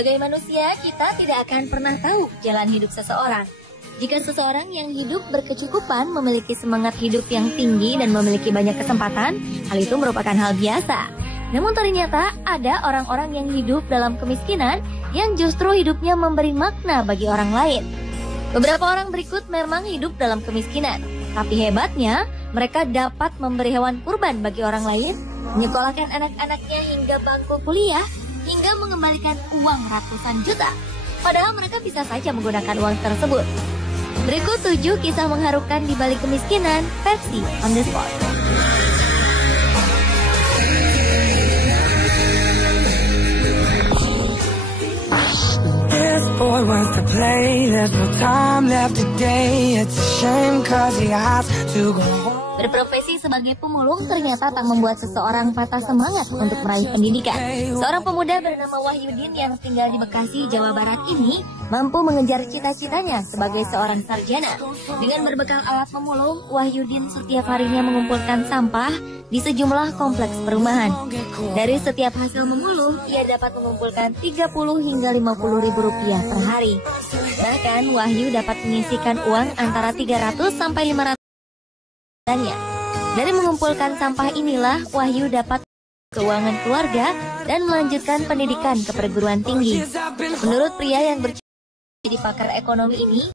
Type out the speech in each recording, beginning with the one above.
Sebagai manusia, kita tidak akan pernah tahu jalan hidup seseorang. Jika seseorang yang hidup berkecukupan memiliki semangat hidup yang tinggi dan memiliki banyak kesempatan, hal itu merupakan hal biasa. Namun ternyata ada orang-orang yang hidup dalam kemiskinan yang justru hidupnya memberi makna bagi orang lain. Beberapa orang berikut memang hidup dalam kemiskinan, tapi hebatnya mereka dapat memberi hewan kurban bagi orang lain, menyekolahkan anak-anaknya hingga bangku kuliah, hingga mengembalikan uang ratusan juta. Padahal mereka bisa saja menggunakan uang tersebut. Berikut 7 kisah mengharukan di balik kemiskinan, versi On The Spot. This boy wants to play, there's no time left today. It's a shame cause he has to go home. Berprofesi sebagai pemulung ternyata tak membuat seseorang patah semangat untuk meraih pendidikan. Seorang pemuda bernama Wahyudin yang tinggal di Bekasi, Jawa Barat ini mampu mengejar cita-citanya sebagai seorang sarjana. Dengan berbekal alat memulung, Wahyudin setiap harinya mengumpulkan sampah di sejumlah kompleks perumahan. Dari setiap hasil memulung, ia dapat mengumpulkan 30 hingga 50 ribu rupiah per hari. Bahkan Wahyu dapat menyisihkan uang antara 300 sampai 500. Dari mengumpulkan sampah inilah Wahyu dapat keuangan keluarga dan melanjutkan pendidikan ke perguruan tinggi. Menurut pria yang bercita-cita jadi pakar ekonomi ini,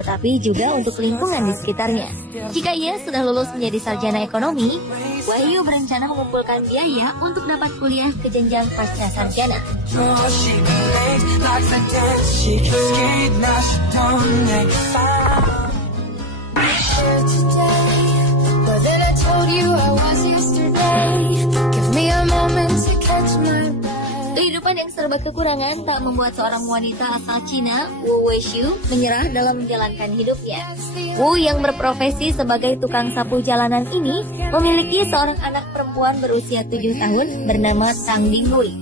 tetapi juga untuk lingkungan di sekitarnya. Jika ia sudah lulus menjadi sarjana ekonomi, Wahyu berencana mengumpulkan biaya untuk dapat kuliah ke jenjang pasca sarjana. Kehidupan yang serba kekurangan tak membuat seorang wanita asal Cina, Wu Weishu, menyerah dalam menjalankan hidupnya. Wu yang berprofesi sebagai tukang sapu jalanan ini memiliki seorang anak perempuan berusia 7 tahun bernama Tang Dinghui.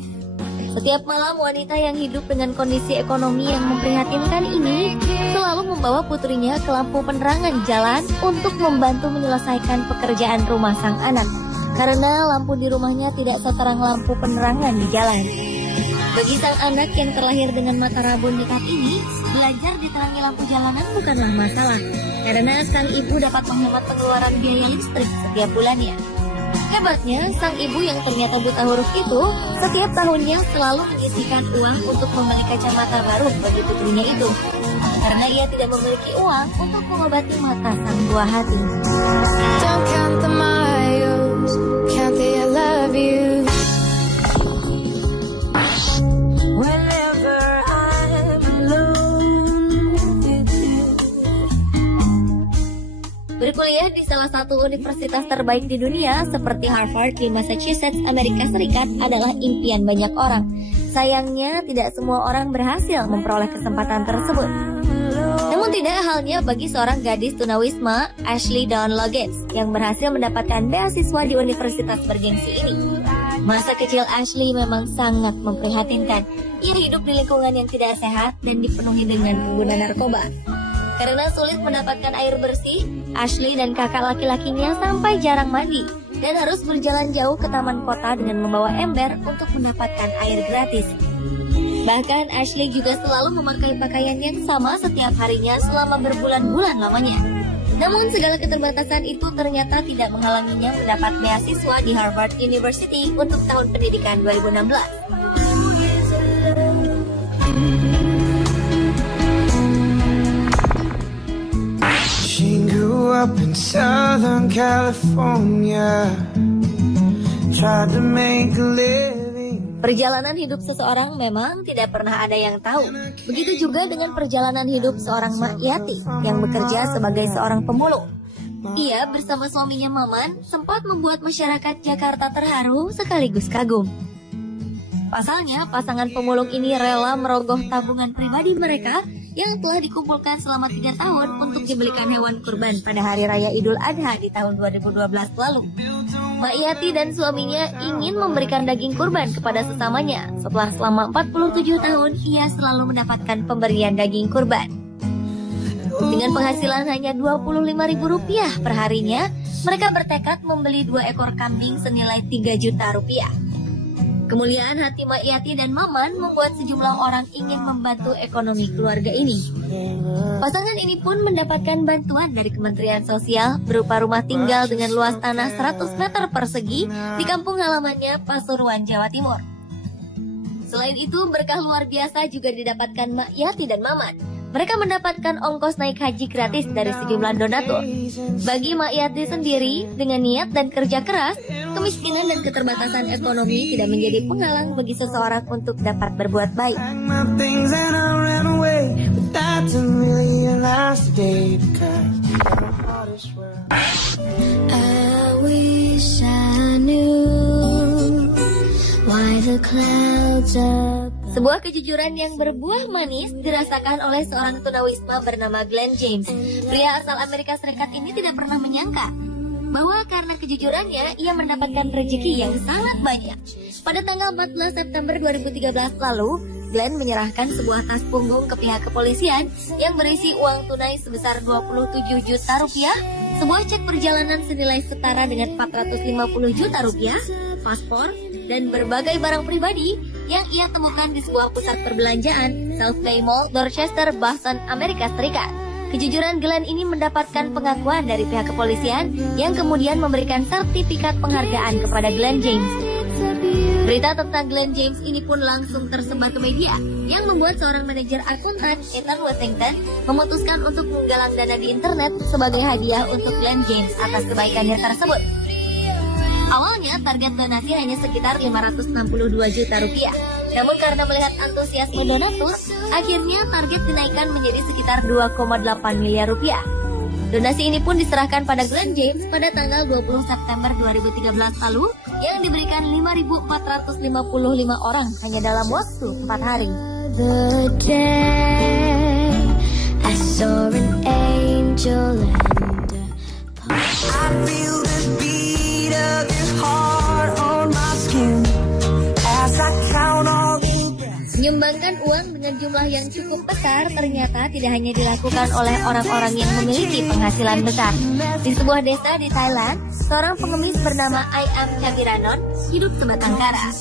Setiap malam wanita yang hidup dengan kondisi ekonomi yang memprihatinkan ini selalu membawa putrinya ke lampu penerangan jalan untuk membantu menyelesaikan pekerjaan rumah sang anak. Karena lampu di rumahnya tidak seterang lampu penerangan di jalan. Bagi sang anak yang terlahir dengan mata rabun dekat ini, belajar diterangi lampu jalanan bukanlah masalah. Karena sang ibu dapat menghemat pengeluaran biaya listrik setiap bulannya. Hebatnya, sang ibu yang ternyata buta huruf itu, setiap tahunnya selalu menyisihkan uang untuk membeli kacamata baru bagi putrinya itu. Karena ia tidak memiliki uang untuk mengobati mata sang buah hati. Don't count the miles, count the I love you. Whenever I'm alone with you. Berkuliah di salah satu universitas terbaik di dunia seperti Harvard di Massachusetts, Amerika Serikat adalah impian banyak orang. Sayangnya tidak semua orang berhasil memperoleh kesempatan tersebut. Namun tidak halnya bagi seorang gadis tunawisma, Ashley Dawn Loggins, yang berhasil mendapatkan beasiswa di universitas bergengsi ini. Masa kecil Ashley memang sangat memprihatinkan. Ia hidup di lingkungan yang tidak sehat dan dipenuhi dengan pengguna narkoba. Karena sulit mendapatkan air bersih, Ashley dan kakak laki-lakinya sampai jarang mandi dan harus berjalan jauh ke taman kota dengan membawa ember untuk mendapatkan air gratis. Bahkan Ashley juga selalu memakai pakaian yang sama setiap harinya selama berbulan-bulan lamanya. Namun segala keterbatasan itu ternyata tidak menghalanginya mendapat beasiswa di Harvard University untuk tahun pendidikan 2016. She grew up in Southern California, tried to make a living. Perjalanan hidup seseorang memang tidak pernah ada yang tahu. Begitu juga dengan perjalanan hidup seorang Mak Yati yang bekerja sebagai seorang pemulung. Ia bersama suaminya Maman sempat membuat masyarakat Jakarta terharu sekaligus kagum. Pasalnya, pasangan pemulung ini rela merogoh tabungan pribadi mereka yang telah dikumpulkan selama 3 tahun untuk dibelikan hewan kurban pada Hari Raya Idul Adha di tahun 2012 lalu. Mak Yati dan suaminya ingin memberikan daging kurban kepada sesamanya. Setelah selama 47 tahun, ia selalu mendapatkan pemberian daging kurban. Dengan penghasilan hanya Rp25.000 per harinya, mereka bertekad membeli 2 ekor kambing senilai Rp3 juta. Kemuliaan hati Mak Yati dan Maman membuat sejumlah orang ingin membantu ekonomi keluarga ini. Pasangan ini pun mendapatkan bantuan dari Kementerian Sosial berupa rumah tinggal dengan luas tanah 100 meter persegi di kampung halamannya Pasuruan, Jawa Timur. Selain itu, berkah luar biasa juga didapatkan Mak Yati dan Maman. Mereka mendapatkan ongkos naik haji gratis dari sejumlah donatur. Bagi Mak Yati sendiri, dengan niat dan kerja keras, kemiskinan dan keterbatasan ekonomi tidak menjadi penghalang bagi seseorang untuk dapat berbuat baik. Sebuah kejujuran yang berbuah manis dirasakan oleh seorang tunawisma bernama Glenn James. Pria asal Amerika Serikat ini tidak pernah menyangka bahwa karena kejujurannya ia mendapatkan rezeki yang sangat banyak. Pada tanggal 14 September 2013 lalu, Glenn menyerahkan sebuah tas punggung ke pihak kepolisian yang berisi uang tunai sebesar Rp27 juta, sebuah cek perjalanan senilai setara dengan Rp450 juta, paspor, dan berbagai barang pribadi yang ia temukan di sebuah pusat perbelanjaan South Bay Mall, Dorchester, Boston, Amerika Serikat. Kejujuran Glenn ini mendapatkan pengakuan dari pihak kepolisian yang kemudian memberikan sertifikat penghargaan kepada Glenn James. Berita tentang Glenn James ini pun langsung tersebar ke media, yang membuat seorang manajer akuntan, Ethan Washington, memutuskan untuk menggalang dana di internet sebagai hadiah untuk Glenn James atas kebaikannya tersebut. Awalnya target donasi hanya sekitar Rp562 juta. Namun karena melihat antusiasme donatur, akhirnya target dinaikkan menjadi sekitar Rp2,8 miliar. Donasi ini pun diserahkan pada Glenn James pada tanggal 20 September 2013 lalu, yang diberikan 5.455 orang hanya dalam waktu 4 hari. Menyumbangkan uang dengan jumlah yang cukup besar ternyata tidak hanya dilakukan oleh orang-orang yang memiliki penghasilan besar. Di sebuah desa di Thailand, seorang pengemis bernama Ayam Chabiranon hidup sebatang kara.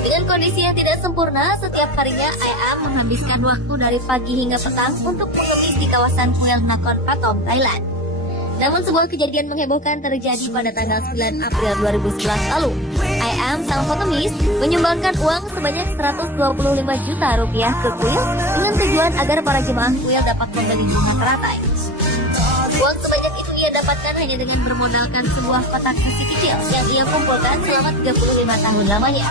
Dengan kondisi yang tidak sempurna, setiap harinya Ayam menghabiskan waktu dari pagi hingga petang untuk mengemis di kawasan Kuil Nakhon Pathom, Thailand. Namun sebuah kejadian menghebohkan terjadi pada tanggal 9 April 2011 lalu. Ayam, sang pengemis, menyumbangkan uang sebanyak Rp125 juta ke kuil dengan tujuan agar para jemaah kuil dapat membeli bunga teratai. Uang sebanyak itu ia dapatkan hanya dengan bermodalkan sebuah kotak nasi kecil yang ia kumpulkan selama 35 tahun lamanya.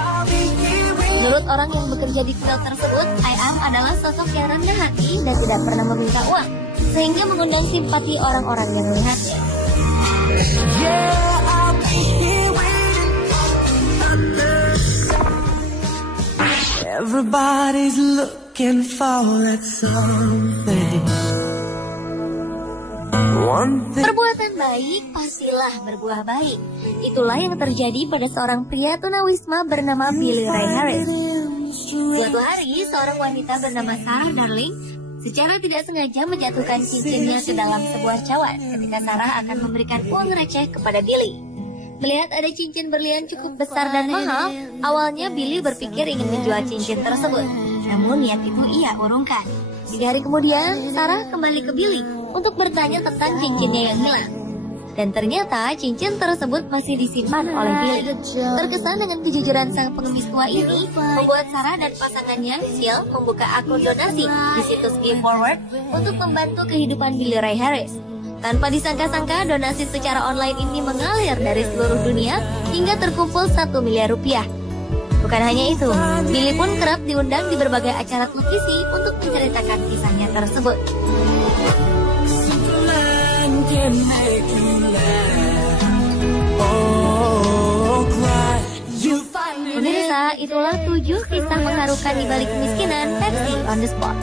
Menurut orang yang bekerja di kuil tersebut, Ayam adalah sosok yang rendah hati dan tidak pernah meminta uang, sehingga mengundang simpati orang-orang yang melihatnya. Everybody's looking for that something. Perbuatan baik pastilah berbuah baik. Itulah yang terjadi pada seorang pria tunawisma bernama Billy Ray Harris. Suatu hari, seorang wanita bernama Sarah Darling secara tidak sengaja menjatuhkan cincinnya ke dalam sebuah cawan ketika Sarah akan memberikan uang receh kepada Billy. Melihat ada cincin berlian cukup besar dan mahal, awalnya Billy berpikir ingin menjual cincin tersebut. Namun niat itu ia urungkan. 3 hari kemudian, Sarah kembali ke Billy untuk bertanya tentang cincinnya yang hilang. Dan ternyata cincin tersebut masih disimpan oleh Billy. Terkesan dengan kejujuran sang pengemis tua ini, membuat Sarah dan pasangannya, Phil, membuka akun donasi di situs Give Forward untuk membantu kehidupan Billy Ray Harris. Tanpa disangka-sangka, donasi secara online ini mengalir dari seluruh dunia hingga terkumpul Rp1 miliar. Bukan hanya itu, Billy pun kerap diundang di berbagai acara televisi untuk menceritakan kisahnya tersebut. Pemirsa, itulah 7 kisah mengharukan di balik kemiskinan versi On The Spot.